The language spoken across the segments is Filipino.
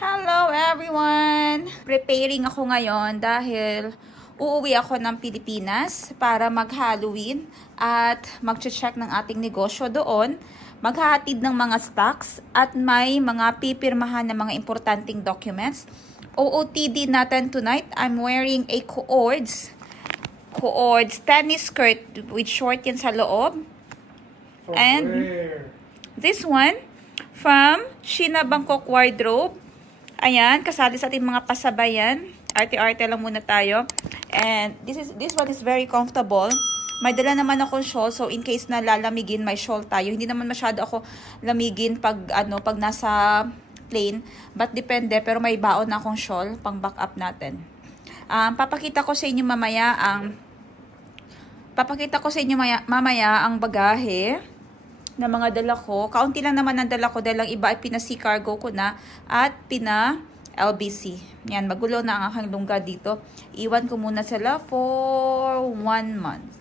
Hello everyone! Preparing ako ngayon dahil uuwi ako ng Pilipinas para mag-Halloween at mag-check ng ating negosyo doon, maghahatid ng mga stocks at may mga pipirmahan ng mga importanteng documents. OOTD natin tonight, I'm wearing a Coords tennis skirt with short yan sa loob. And this one from Sheena Bangkok Wardrobe. Ayan, kasali sa ating mga pasabayan. Arte-arte lang muna tayo. And this one is very comfortable. May dala naman akong shawl, so in case na lalamigin, may shawl tayo. Hindi naman masyado ako lamigin pag nasa plane, but depende, pero may baon na akong shawl pang backup natin. Papakita ko sa inyo mamaya ang bagahe na mga dala ko. Kaunti lang naman ang dala ko dahil ang iba ay pina-sea cargo ko na at pina-LBC. Yan, magulo na ang aking lungga dito. Iwan ko muna sila for 1 month.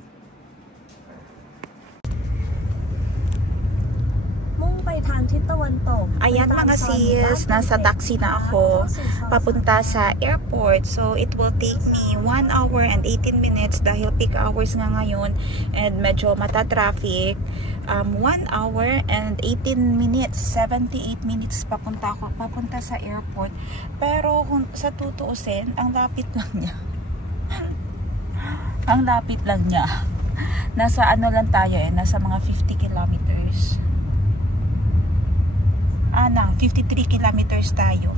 Ayan mga sis, nasa taxi na ako papunta sa airport. So it will take me 1 hour and 18 minutes dahil peak hours nga ngayon and medyo mata-traffic. 1 hour and 18 minutes, 78 minutes papunta sa airport. Pero kung sa tutuusin, ang lapit lang niya. Ang lapit lang niya. Nasa ano lang tayo nasa mga 50 kilometers. 53 kilometers tayo.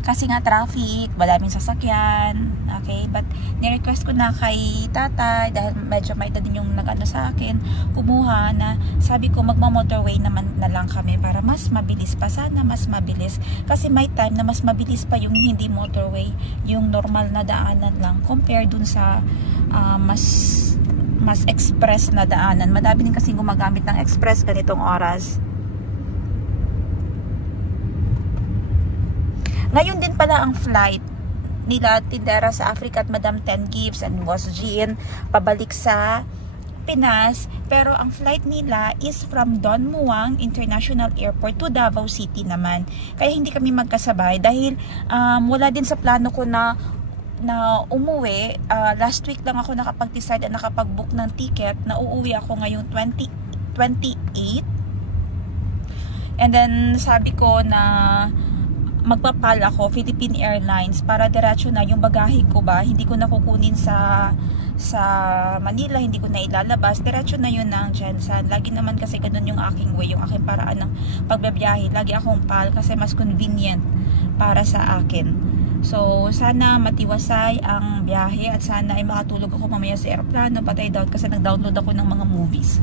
Kasi nga traffic, maraming sasakyan. Okay, but ni-request ko na kay tatay dahil medyo may edad din yung nag-ano sa akin, kumuha na sabi ko magma-motorway naman na lang kami para mas mabilis pa. Sana mas mabilis. Kasi may time na mas mabilis pa yung hindi motorway, yung normal na daanan lang compare dun sa mas express na daanan. Madami din kasi gumagamit ng express ganitong oras. Ngayon din pala ang flight nila Tindera sa Africa at Madam Ten Gibbs and Boss Jean pabalik sa Pinas. Pero ang flight nila is from Don Muang International Airport to Davao City naman. Kaya hindi kami magkasabay dahil wala din sa plano ko na umuwi. Last week lang ako nakapag-decide at nakapag-book ng ticket na uuwi ako ngayong 28. And then sabi ko na magpapal ako Philippine Airlines para diretso na yung bagahe ko ba, hindi ko na kukunin sa Manila, hindi ko na ilalabas, diretso na yun ng Jensen. Lagi naman kasi ganun yung aking way, yung aking paraan ng pagbabiyahe. Lagi akong PAL kasi mas convenient para sa akin. So sana matiwasay ang biyahe at sana ay makatulog ako mamaya sa aeroplano, patay down kasi nag-download ako ng mga movies.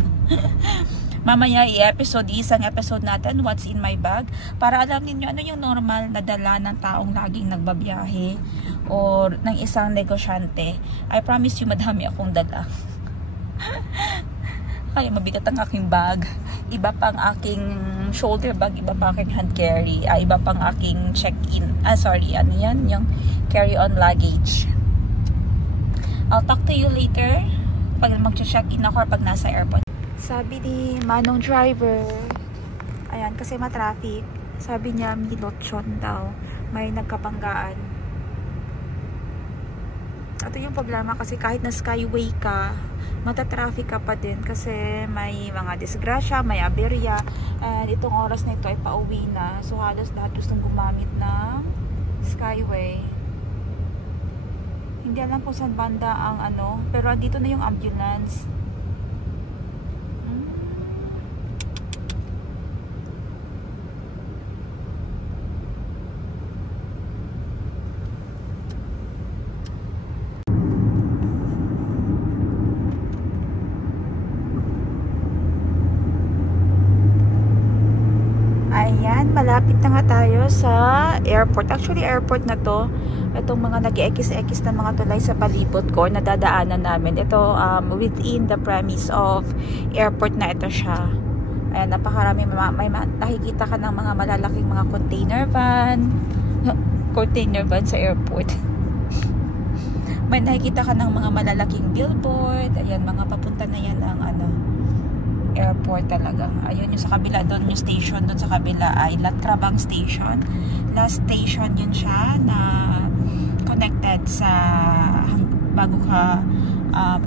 Mamaya isang episode natin, What's in my bag, para alam niyo ano yung normal na dala ng taong laging nagbabiyahe or ng isang negosyante. I promise you madami akong dala. Ay, mabigat ang aking bag. Iba pang aking shoulder bag, iba pang aking hand carry, iba pang aking check-in. Ano yan? Yung carry-on luggage. I'll talk to you later pag mag-check-in ako or pag nasa airport. Sabi ni Manong driver, ayan, kasi ma-traffic. Sabi niya, may lotson daw. May nagkabanggaan. Ito yung problema kasi kahit na skyway ka, mata-traffic ka pa din kasi may mga disgrasya, may aberya. And itong oras na ito ay pauwi na. So halos lahat gustong gumamit ng skyway. Hindi alam kung saan banda ang pero dito na yung ambulance. Ayan, malapit na nga tayo sa airport. Actually, airport na to. Itong mga nag-ekis-ekis na mga tulay sa palibot ko, nadadaanan namin. Ito, within the premise of airport na ito siya. Ayan, napakarami. May nakikita ka ng mga malalaking mga container van sa airport. May nakikita ka ng mga malalaking billboard. Ayan, mga papunta na yan ang airport talaga. Ayun yung sa kabila, doon yung station, doon sa kabila ay Latrabang Station. Last station yun siya na connected sa bago ka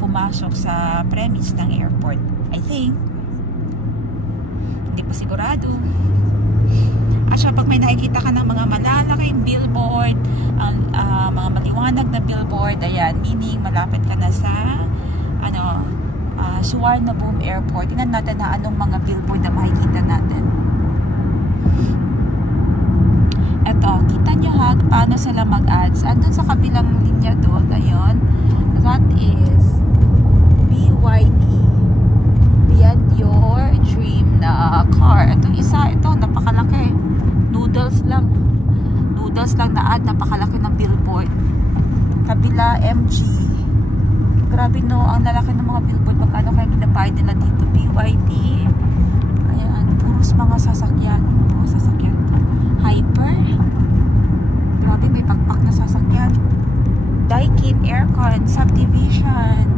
pumasok sa premise ng airport. I think. Hindi pa sigurado. At siya, pag may nakikita ka ng mga malalaking billboard, mga maliwanag na billboard, ayan, meaning malapit ka na sa Suvarnabhumi Airport. Tingnan natin na anong mga billboard na makikita natin. Eto, kita nyo ha, paano sila mag-ads. Andun sa kabilang linya doon, ayun. That is BYD. Beyond Your Dream na car. Itong isa, ito, napakalaki. Noodles lang na ad, napakalaki ng billboard. Kabila, MG. Grabe no, ang lalaki ng mga billboard. Magkano kaya ginabayad nila dito? BYD. Ayan, puros mga sasakyan. Mga sasakyan to. Hyper. Grabe, may pakpak na sasakyan. Daikin Aircon Subdivision.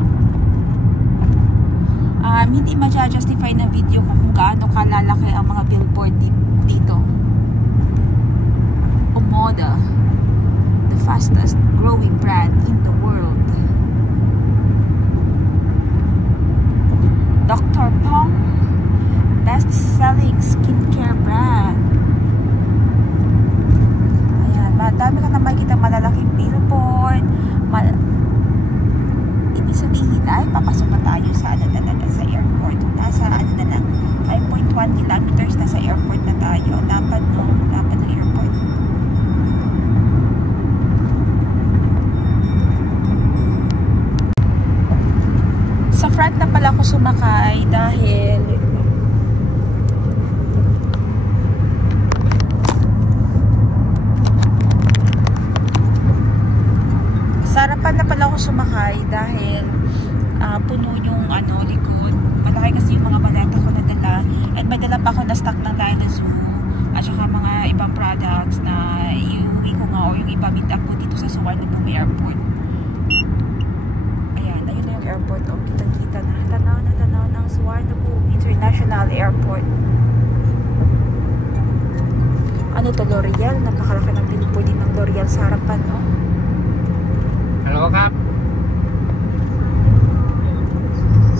Hindi ma-justify na video ko kung gaano kalalaki ang mga billboard dito. Omoda, the fastest growing brand in the world. Dr. Pong, best-selling skincare brand. Ayan, madami ka na makikita malalaking billboard. Ibig sabihin ay papasok na tayo sa sa airport. Nasa 5.1 kilometers na sa airport na tayo. Lapad ng airport. Sa front na pala ako sumakay dahil sa harapan na pala ako sumakay dahil puno yung likod. Malaki kasi yung mga maleta ko na dala. At may dala pa ako na stock ng Lila Zoo at saka mga ibang products na iuwi ko nga o yung iba meet up ko dito sa Suvarnabhumi Airport. Ayun na yung airport. O, kitang-kita na. Tanaw ng Suvarnabhumi International Airport. Ano to, L'Oreal? Napakalaki ng billboard din ng L'Oreal sa harapan, no? Hello ครับ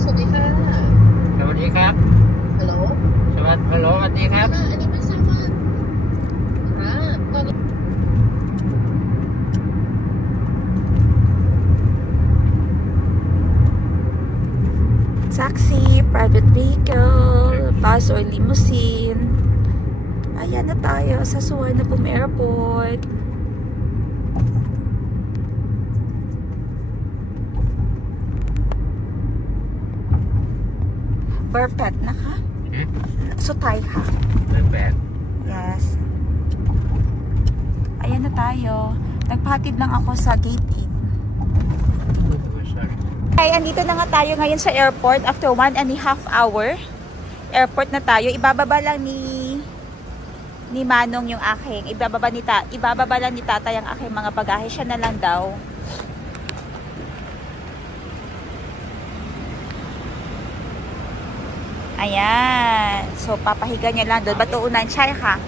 สวัสดีค่ะ สวัสดีครับ ฮัลโหล สวัสดีครับ ค่ะอันนี้ไม่ทราบว่าตอนนี้ Taxi, private vehicle, bus or limousine. Ayan na tayo sa Suvarnabhumi Airport. Perfect na ka? Sutay ha? Perfect. Yes. Ayan na tayo. Nagpahatid lang ako sa gate 8. Okay, andito na nga tayo ngayon sa airport after 1.5 hour. Airport na tayo. Ibababa lang ni Manong yung aking. Ibababa lang ni Tatay ang aking mga bagahe. Siya na lang daw. Ayan. So, papahiga niya lang doon. Ba't uunan siya ha?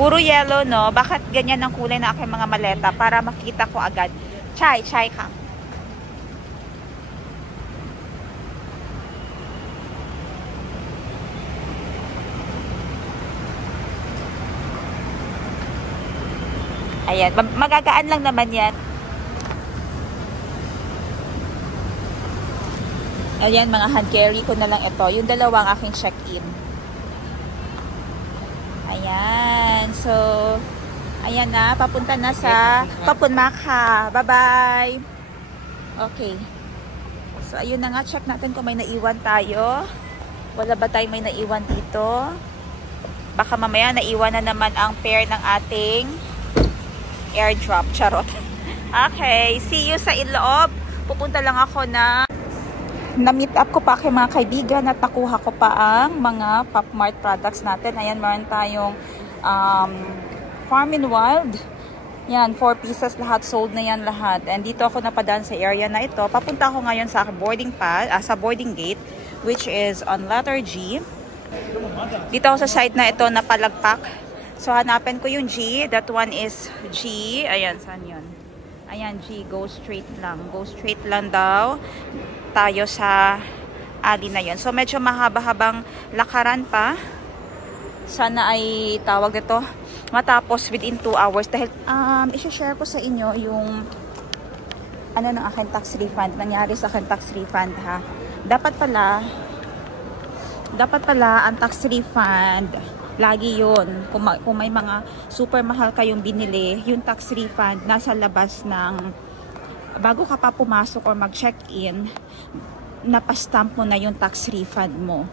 Puro yellow, no? Bakit ganyan ang kulay ng aking mga maleta? Para makita ko agad. Chai ka. Ayan. Magagaan lang naman yan. Ayan, mga hand carry ko na lang ito. Yung dalawang aking check-in. Ayan. So, ayan na. Papunta na sa Papunmakha. Bye-bye. Okay. So, ayun na nga. Check natin kung may naiwan tayo. Wala ba tayong may naiwan dito? Baka mamaya naiwan na naman ang pair ng ating airdrop. Charot. Okay. See you sa iloob. Pupunta lang ako na-meet up ko pa kay mga kaibigan at nakuha ko pa ang mga PopMart products natin. Ayan, meron tayong Farm and Wild Yan, 4 pieces lahat. Sold na yan lahat. And dito ako napadaan sa area na ito. Papunta ako ngayon sa boarding sa boarding gate, which is on letter G. Dito ako sa side na ito na palagpak. So, hanapin ko yung G. That one is G. Ayan, saan yun? Ayan, G. Go straight lang. Go straight lang daw tayo sa alley na yun. So, medyo mahaba-habang lakaran pa. Sana ay tawag ito matapos within 2 hours. Dahil, isi-share ko sa inyo yung ano ng aking tax refund. Nangyari sa aking tax refund, ha. Dapat pala ang tax refund, lagi yun. Kung may mga super mahal kayong binili, yung tax refund nasa labas ng, bago ka pa pumasok or mag-check-in, napastamp mo na yung tax refund mo.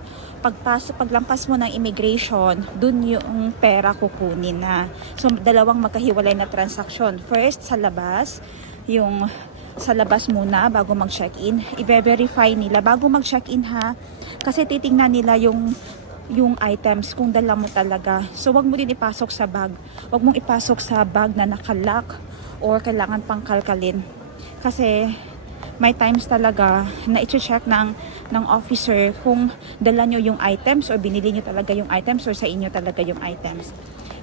Paglampas mo ng immigration, dun yung pera kukunin na. So, dalawang magkahiwalay na transaksyon. First, sa labas, yung sa labas muna bago mag-check-in. I-verify nila bago mag-check-in, ha. Kasi titingnan nila yung items kung dala mo talaga. So, wag mo din ipasok sa bag. Wag mong ipasok sa bag na nakalock or kailangan pang kalkalin. Kasi may times talaga na i-check ng officer kung dala nyo yung items or binili nyo talaga yung items or sa inyo talaga yung items.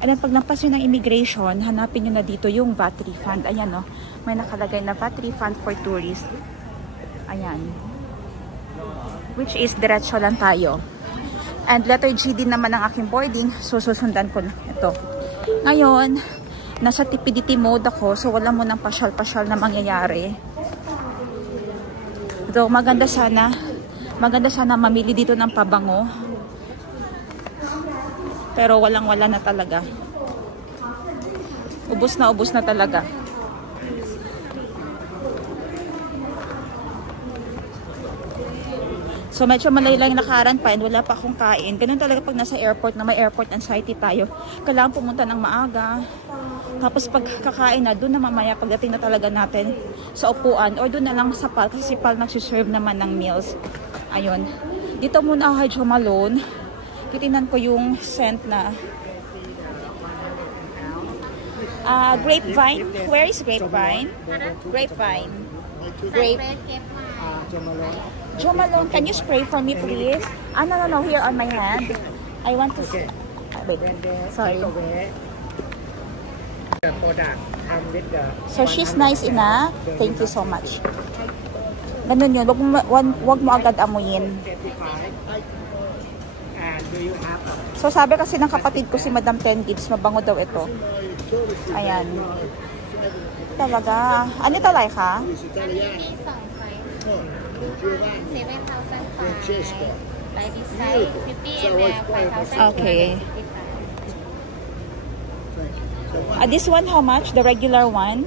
And then paglampas nyo ng immigration, hanapin nyo na dito yung VAT refund. Ayan, no? May nakalagay na VAT refund for tourists. Ayan. Which is diretso lang tayo. And letter G din naman ang aking boarding. So, susundan ko na ito. Ngayon, nasa TPDT mode ako. So, wala mo ng pasyal-pasyal na mangyayari. So, maganda sana mamili dito ng pabango. Pero walang-wala na talaga. Ubus na talaga. So, medyo malayo lang yung nakaran pa and wala pa akong kain. Ganun talaga pag nasa airport na may airport anxiety tayo. Kailangan pumunta ng maaga. Tapos pag kakain na, doon na mamaya pagdating na talaga natin sa upuan. O doon na lang sa PAL kasi si PAL nagsiserve naman ng meals. Ayun. Dito muna ako kay Jo Malone. Titinan ko yung scent na grapevine. Where is grapevine? Grapevine. Jo Malone, can you spray for me, please? No. Here on my hand. I want to... wait. Sorry. So, she's nice enough. Thank you so much. Ganun yun. Wag mo agad amuyin. So, sabi kasi ng kapatid ko si Madam 10 Gibbs, mabango daw ito. Ayan. Talaga. Ano talay ka? 7,500 by this side, 50 ml, 5,000. Okay. This one, how much? The regular one?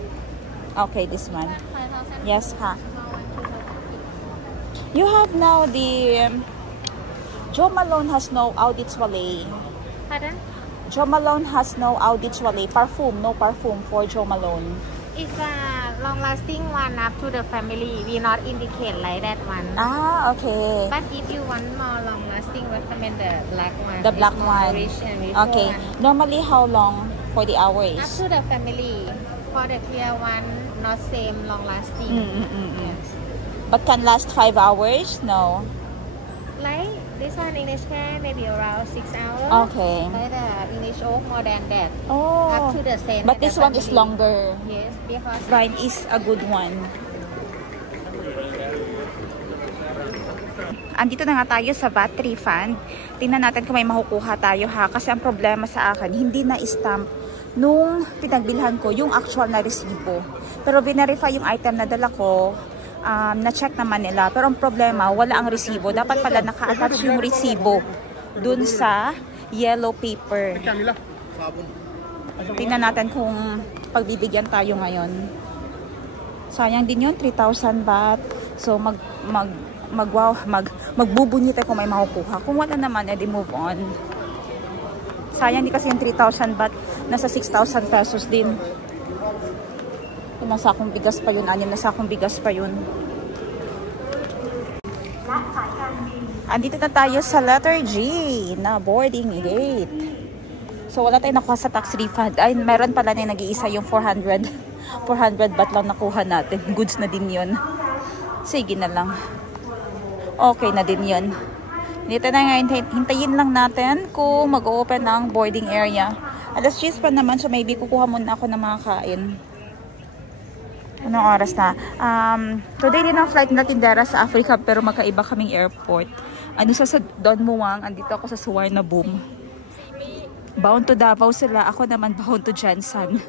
Okay, this one. 5,000. Yes, ha. You have now the... Jo Malone has no audit Wale. Pardon? Jo Malone has no audit Wale. Perfume, no perfume for Jo Malone. It's a long-lasting one up to the family. We not indicate like that one. Okay. But if you want more long-lasting, recommend the black one. The black It's more one. rich and beautiful Okay. one. Normally, how long for the hours? Up to the family. For the clear one, not same long-lasting. Yes. But can last 5 hours? No. Like this one English pear, maybe around 6 hours. Okay. Like the English oak, more than that. Oh. Up to the same. But this one is longer. Yes, because Vine is a good one. Andito na nga tayo sa VAT refund. Tingnan natin kung may makukuha tayo, ha. Kasi ang problema sa akin, hindi na stamp nung pinagbilhan ko yung actual na resibo. Pero verify yung item na dala ko. Na-check naman nila. Pero ang problema, wala ang resibo. Dapat pala naka-attach yung resibo dun sa yellow paper. Tingnan natin kung pagbibigyan tayo ngayon. Sayang din yun, 3,000 baht. So, magbubunyi tayo kung may makukuha. Kung wala naman, edi move on. Sayang din kasi yung 3,000 baht. Nasa 6,000 pesos din. Nasa akong bigas pa yun, 6 na sa akong bigas pa yun. Andito na tayo sa letter G na boarding gate. So, wala tayong nakuha sa tax refund. Ay, meron pala na yung nag-iisa yung 400. 400 baht lang nakuha natin. Goods na din yun. Sige na lang. Okay na din yun. Dito na ngayon, hintayin lang natin kung mag-open ang boarding area. Alas 10 pa naman, so maybe kukuha muna ako ng mga kain. Anong oras na? Today din ang flight na tindera sa Africa, pero magkaiba kaming airport. Ano sa Don Muang, andito ako sa Suvarnabhumi. Bound to Davao sila, ako naman bound to Jansan.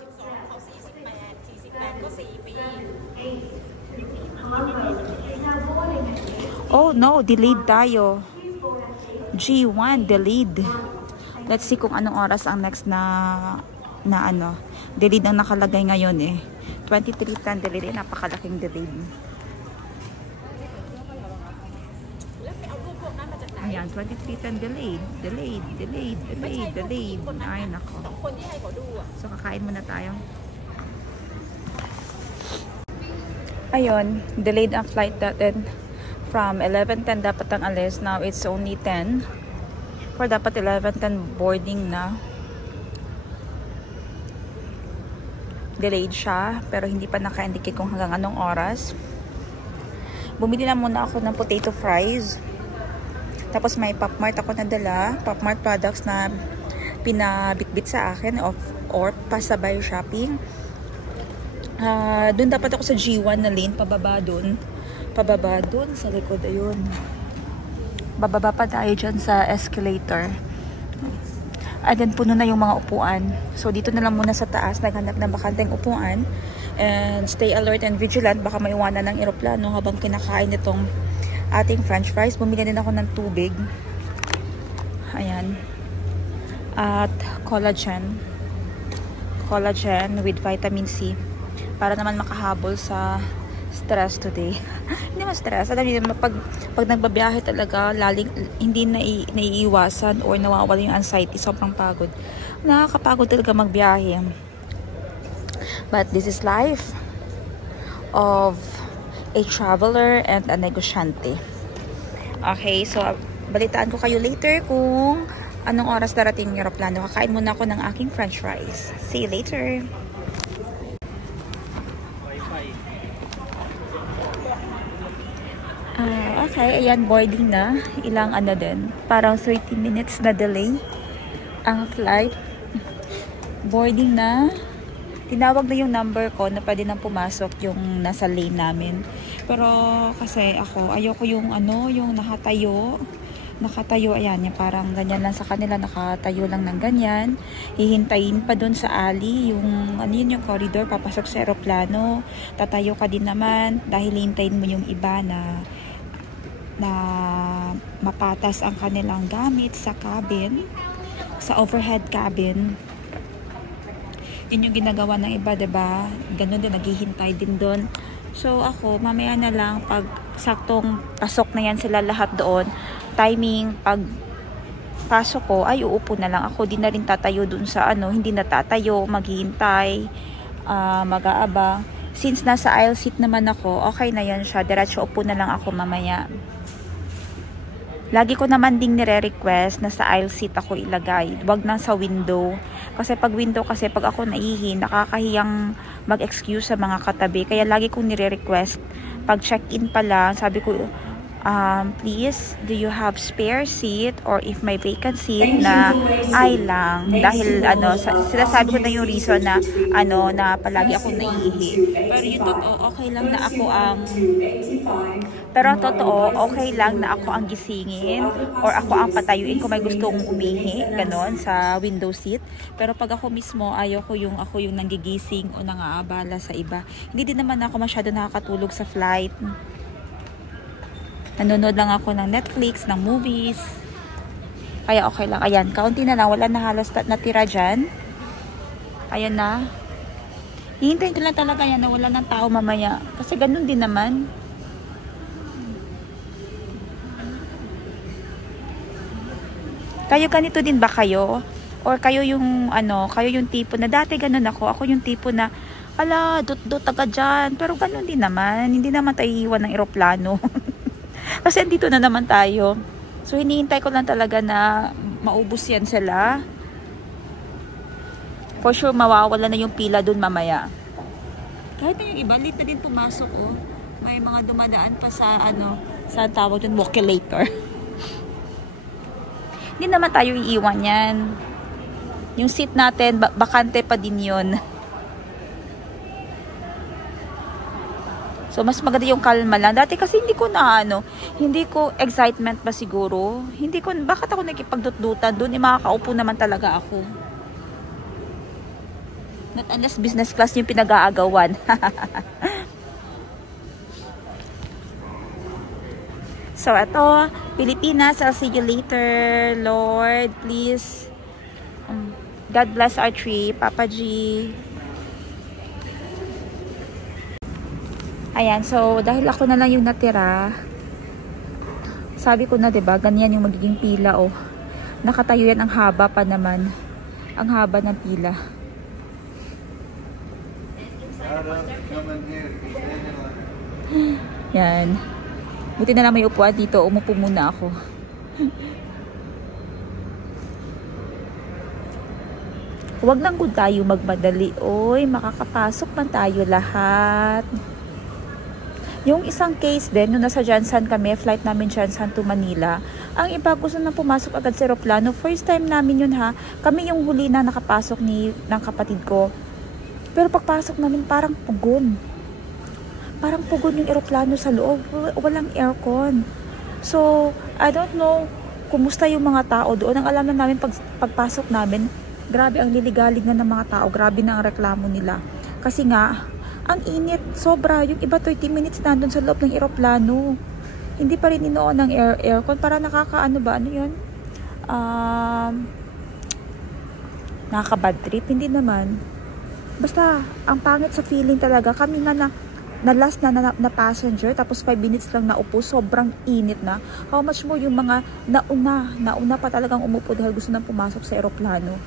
Oh no, delayed tayo. G1 delayed. Let's see kung anong oras ang next na ano. Delayed ang nakalagay ngayon eh. 23:10 delayed. Napakalaking delayed. Ayan, 23:10 delayed. Delayed. Ay, nako. So, kakain muna tayo. Ayun, delayed ang flight natin. From 11:10 dapat ang alis. Now, it's only 10. Or dapat 11:10 boarding na. Delayed siya. Pero hindi pa naka-indicate kung hanggang anong oras. Bumili na muna ako ng potato fries. Tapos may Popmart ako nadala. Popmart products na pinabitbit sa akin or pasabay shopping. Doon dapat ako sa G1 na lane. Pababa doon sa likod. Ayun. Bababa pa tayo dyan sa escalator. And then puno na yung mga upuan. So dito na lang muna sa taas. Naghanap ng bakanteng upuan. And stay alert and vigilant. Baka maiwanan ng eroplano habang kinakain itong ating french fries. Bumili din ako ng tubig. Ayan. At collagen. Collagen with vitamin C. Para naman makahabol sa stress today. Hindi mas stress. Alam niyo, pag nagbabiyahe talaga, hindi naiiwasan or nawawala yung anxiety. Sobrang pagod. Nakakapagod talaga magbiyahe. But this is life of a traveler and a negosyante. Okay, so balitaan ko kayo later kung anong oras darating yung aeroplano. Kakain muna ako ng aking french fries. See you later! Okay, ayan, boarding na. Ilang ano din. Parang 30 minutes na delay ang flight. Boarding na. Tinawag na yung number ko na pwede nang pumasok yung nasa lane namin. Pero kasi ako, ayoko yung ano, yung nakatayo. Nakatayo, ayan, yung parang ganyan lang sa kanila. Nakatayo lang ng ganyan. Hihintayin pa dun sa alley. Yung, ano yun, yung corridor, papasok sa aeroplano. Tatayo ka din naman dahil hihintayin mo yung iba na mapatas ang kanilang gamit sa cabin, sa overhead cabin. Yun yung ginagawa ng iba, diba? Ganun din, naghihintay din doon. So ako, mamaya na lang, pag saktong pasok na yan sila lahat doon, timing, pag pasok ko, ay uupo na lang ako. Di na rin tatayo doon sa ano, hindi na tatayo, maghihintay, mag-aabang. Since nasa aisle seat naman ako, okay na yan siya. Diretso upo na lang ako mamaya. Lagi ko naman ding nire-request na sa aisle seat ako ilagay. Wag na sa window. Kasi pag window, kasi pag ako naihi, nakakahiyang mag-excuse sa mga katabi. Kaya lagi kong nire-request. Pag check-in pa lang, sabi ko, please, do you have spare seat or if may vacant seat na ay lang. Dahil ano, sinasabi ko na yung reason na ano, na palagi akong naiihi. Pero yung totoo, okay lang na ako ang gisingin or ako ang patayuin kung may gustong umihi, ganon, sa window seat. Pero pag ako mismo, ako yung nanggigising o nangaabala sa iba. Hindi din naman ako masyado nakakatulog sa flight. Nanonood lang ako ng Netflix, ng movies. Kaya okay lang. Ayan, kaunti na lang. Wala na halos natira dyan. Ayan na. Hihintayin ko lang talaga yan na wala ng tao mamaya. Kasi ganun din naman. Kayo ganito din ba kayo? Or kayo yung kayo yung tipo na dati ganun ako. Ako yung tipo na ala, dot agad dyan. Pero ganun din naman. Hindi naman tayo iiwan ng eroplano. Kasi andito na naman tayo. So, hinihintay ko lang talaga na maubos yan sila. For sure, mawawala na yung pila dun mamaya. Kahit na yung iba, late na din pumasok, oh. May mga dumadaan pa sa, sa tawag dun, walkie-later. Hindi naman tayo iiwan yan. Yung seat natin, bakante pa din yun. So, mas maganda yung kalma lang. Dati kasi hindi ko hindi ko excitement ba siguro. Bakit ako nakipagdutdutan doon? Makakaupo naman talaga ako. Not unless business class yung pinag-aagawan. So, ito, Pilipinas, I'll see you later. Lord, please. God bless our trip, Papa G. Ayan, so dahil ako na lang yung natira, sabi ko na, 'di ba, ganyan yung magiging pila, oh. Nakatayo yan, ang haba pa naman. Ang haba ng pila. Yan. Buti na lang may upuan dito, umupo muna ako. Huwag lang kung tayo magmadali. Oy, makakapasok man tayo lahat. Yung isang case din, nung nasa Jansan kami, flight namin Jansan to Manila, ang iba gusto nang pumasok agad sa aeroplano. First time namin yun, ha. Kami yung huli na nakapasok ng kapatid ko. Pero pagpasok namin, parang pugon. Parang pugon yung aeroplano sa loob. Walang aircon. So, I don't know kumusta yung mga tao doon. Ang alam na namin, pagpasok namin, grabe ang liligalig na ng mga tao. Grabe na ang reklamo nila. Kasi nga, ang init, sobra. Yung iba 30 minutes nandun sa loob ng aeroplano. Hindi pa rin inoon ng aircon. Para nakakaano ba? Ano yun? Nakaka-bad trip? Hindi naman. Basta, ang pangit sa feeling talaga. Kami nga na last na passenger, tapos 5 minutes lang naupo. Sobrang init na. How much more yung mga nauna pa talagang umupo dahil gusto nang pumasok sa aeroplano.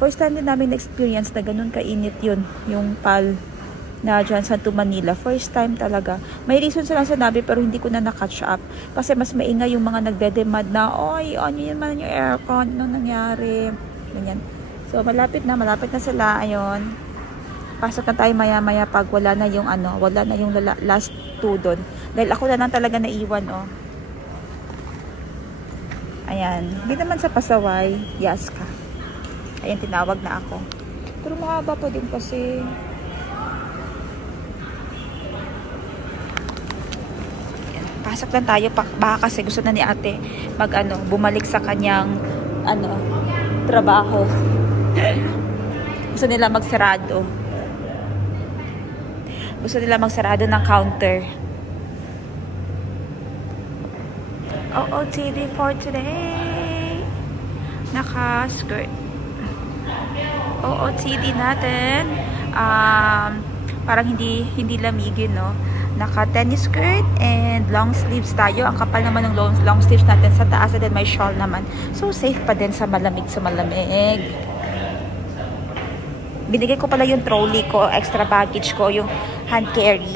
First time din namin na-experience na ganun kainit yun. Yung PAL na Jansan to Manila. First time talaga. May reason silang sinabi pero hindi ko na na-catch up. Kasi mas maingay yung mga nagde-demand na, oy, on yun man yung aircon. Anong nangyari? Ganyan. So, malapit na sila. Ayun. Pasok na tayo maya-maya pag wala na yung last two doon. Dahil ako na lang talaga naiwan, oh. Ayan. Hindi naman sa pasaway. Yes ka. Ayan, tinawag na ako. Pero mahaba pa din kasi. Pasok lang tayo, baka kasi gusto na ni ate bumalik sa kanyang trabaho. Gusto nila magsarado. Gusto nila magsarado ng counter. OOTD for today. Naka-skirt. OOTD natin. Parang hindi lamigin, no? Naka tennis skirt and long sleeves tayo. Ang kapal naman ng long sleeves natin sa taas, and then may shawl naman. So safe pa din sa malamig. Binigay ko pala yung trolley ko, extra baggage ko, yung hand carry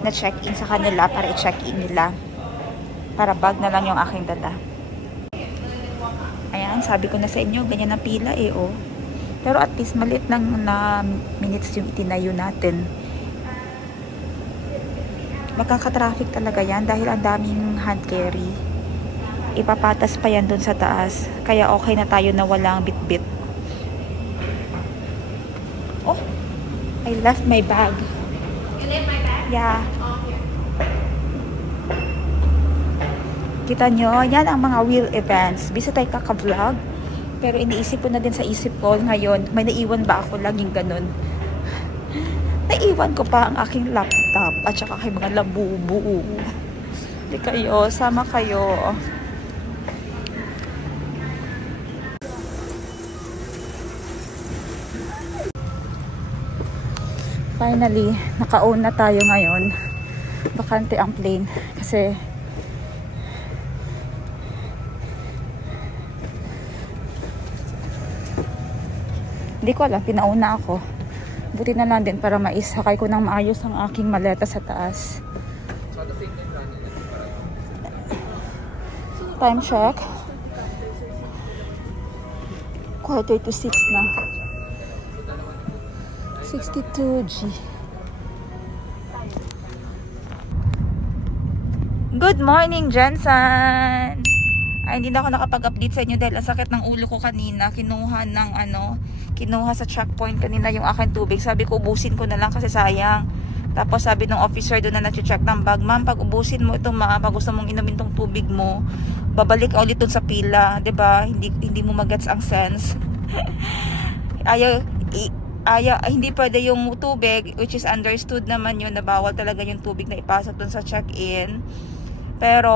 na check-in sa kanila para i-check-in nila. Para bag na lang yung aking dala. Ayan, sabi ko na sa inyo, ganyan ang pila oh. Pero at least maliit lang na minutes yung itinayo natin. Magkaka-traffic talaga yan dahil ang daming hand carry. Ipapatas pa yan dun sa taas. Kaya okay na tayo na walang bit-bit. Oh, I left my bag. You left my bag? Yeah. Kita nyo, yan ang mga real events. Bisa tayo kaka-vlog. Pero iniisip ko na din sa isip ko ngayon, may naiwan ba ako laging ganun? Naiwan ko pa ang aking laptop at saka kay mga labubu. Hindi kayo, sama kayo. Finally, naka-own na tayo ngayon. Bakante ang plane kasi hindi ko alam, pinauna ako. Buti na lang din para maisakay ko ng maayos ang aking maleta sa taas. Time check. 5:36 na. 62G. Good morning, Jensen! Ay, hindi na ako nakapag-update sa inyo dahil ang sakit ng ulo ko kanina. Kinuha sa checkpoint kanina yung aking tubig. Sabi ko, ubusin ko na lang kasi sayang. Tapos sabi ng officer doon na nag-check ng bag, ma'am, pag ubusin mo ito, ma'am, pag gusto mong inumin tong tubig mo, babalik ulit dun sa pila. 'Di ba? Hindi mo magets ang sense. Hindi pwede yung tubig, which is understood naman yun na bawal talaga yung tubig na ipasok dun sa check-in. Pero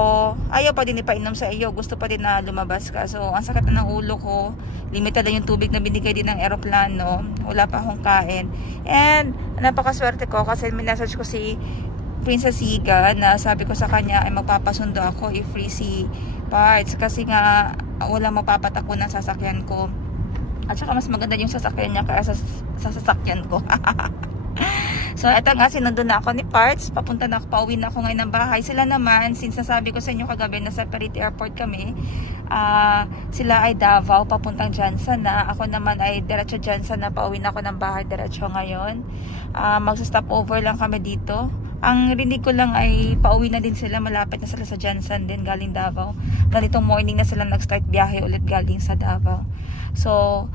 ayaw pa din ipainom sa iyo, gusto pa din na lumabas ka. So ang sakit na ng ulo ko, limited lang yung tubig na binigay din ng eroplano, wala pa akong kain. And napakaswerte ko kasi minessage ko si Princess Siga na sabi ko sa kanya ay magpapasundo ako i-free si parts kasi nga wala mapapatakbo ng sasakyan ko. At saka mas maganda yung sasakyan niya kaya sa sasakyan ko. So, eto nga, sinundo na ako ni Parts. Papunta na ako, pauwi na ako ngayon ng bahay. Sila naman, since nasabi ko sa inyo kagabi, nasa Perite Airport kami, sila ay Davao, papuntang Jensen na. Ako naman ay diretso Jensen na, pauwi na ako ng bahay diretso ngayon. Magsa-stop over lang kami dito. Ang rinig ko lang ay pauwi na din sila, malapit na sila sa Jensen din, galing Davao. Ganitong morning na sila nag-start biyahe ulit galing sa Davao. So,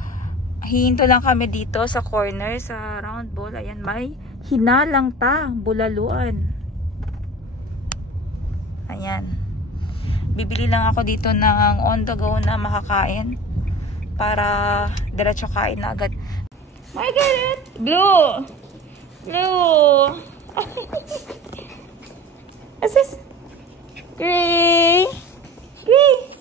hihinto lang kami dito sa corner, sa round ball. Ayan, may hinalang ta, bulaluan. Ayan. Bibili lang ako dito ng on the go na makakain para diretso kain na agad. Margaret! Blue! Blue! What's this? Gray! Gray!